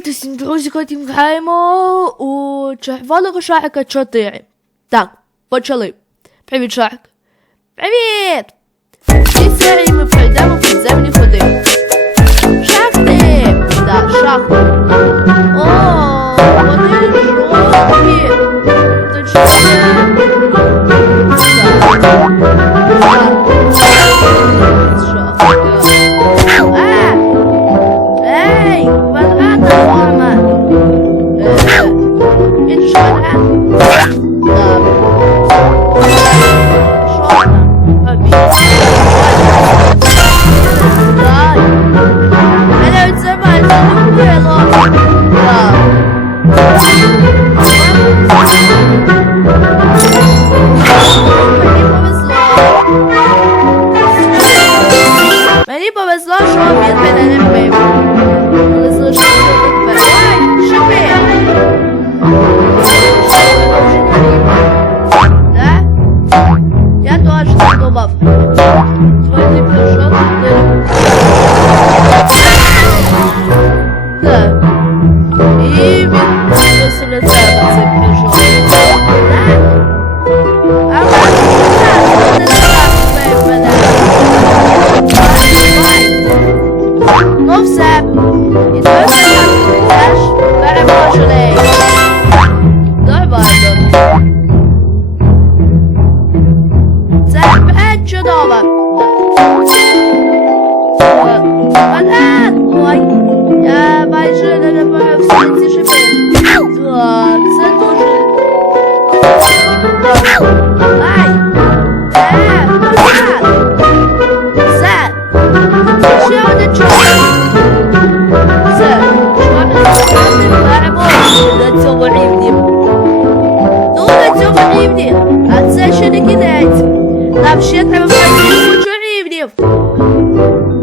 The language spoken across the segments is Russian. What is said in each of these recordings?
Привіт друзі, хотім граємо у червоного шарика 4. Так, почали. Привіт, шарик. Привіт! В цій серії ми пройдемо підземні ходи. Шахти! Да, шахти. О, вони жовті. не набирав всі ці шипи. Так, це дуже... Ай! Е, банан! Все! Ще один чорний. Все. Чорний переможений на цьому рівні. Ну, на цьому рівні. А це ще не кінець. Нам ще треба пройти кучу рівнів.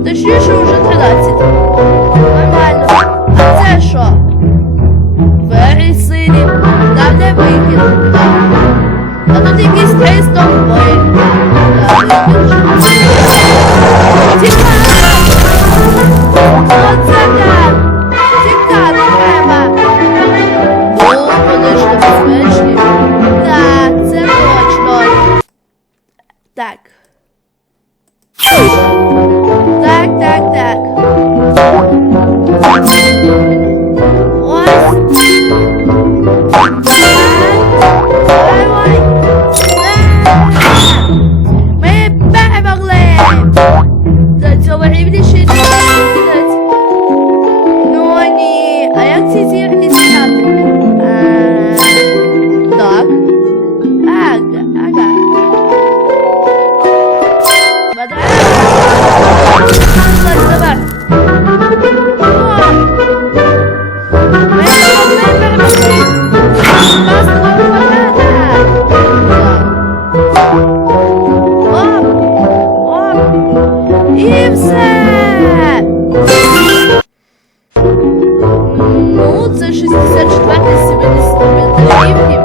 Точніше вже 13. Нормально. А це що? praise don't boil. І все. Ну, це 64 75 рівнів.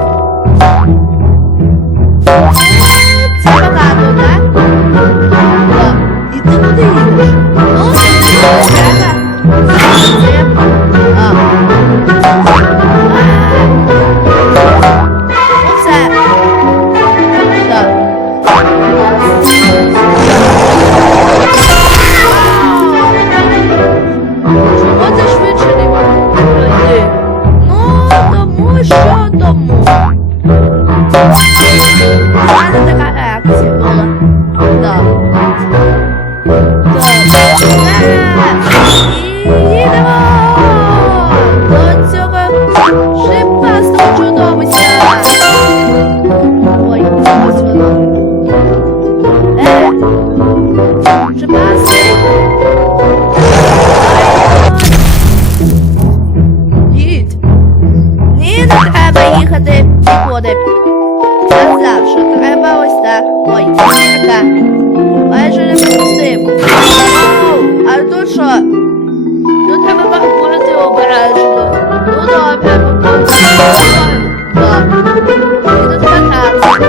Так. Ой, така. Майже не пропустив. Оу, а тут що? Тут треба паркурити обережно. Ну добре, попробуємо. Добре. І тут кататися.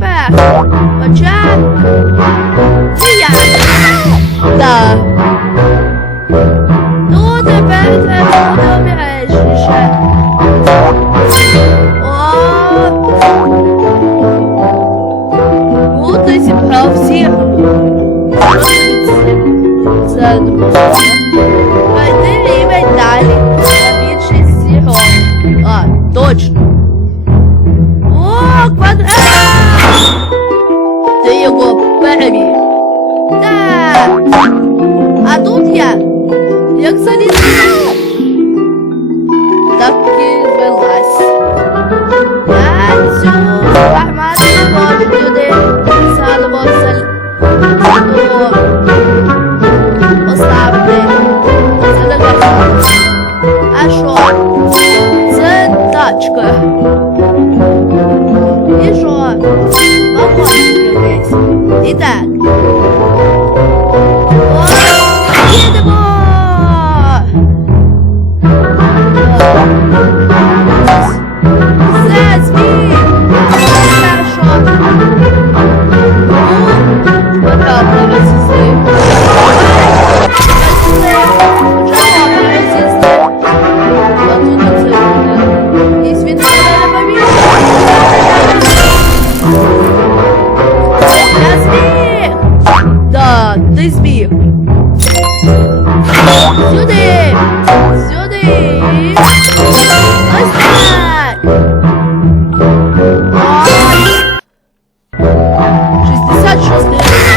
перша. Хоча це я. Так. Ну, тепер треба буде обережніше. О! Ну, ти зібрав всіх. Це дружно. 사람이 자 아도디야 역선이 哇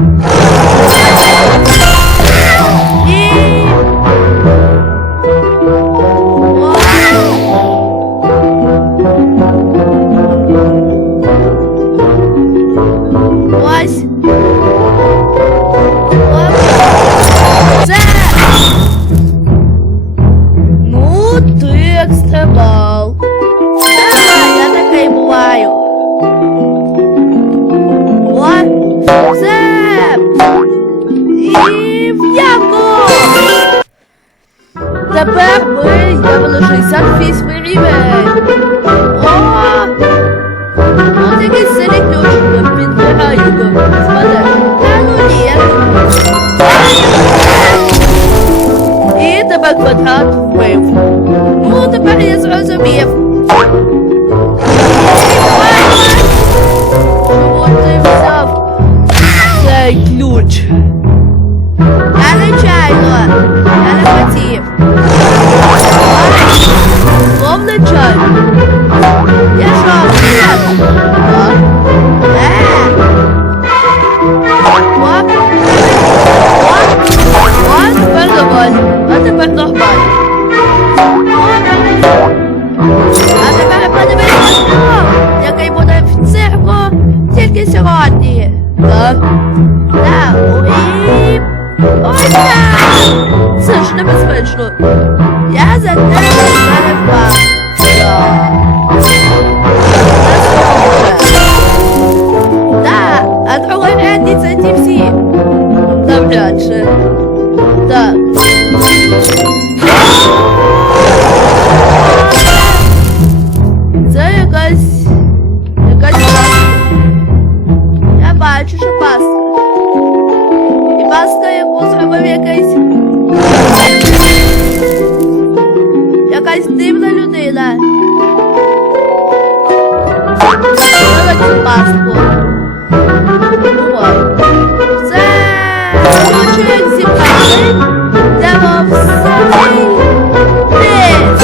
Ну, ты як. тепер ми йдемо на 68 рівень. О! Ось якийсь селі Так. Так. І... Ось так! Це ж небезпечно. Я за тебе не впав. Да. а другий ряд не це ті всі. Там блядше. Так. Зробила цю пастку. О. Це звучить зібрати. Йдемо в самий низ.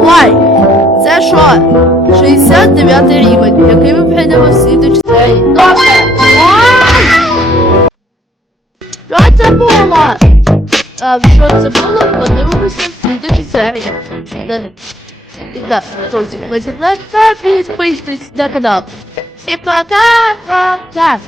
Ой, це що? 69 рівень, який ми прийдемо. Добре. Ой! Що це було? А, що це було? Подивимося в слідчій серії. Так, друзі, ви знаєте, підписуйтесь на канал. І пока! Пока!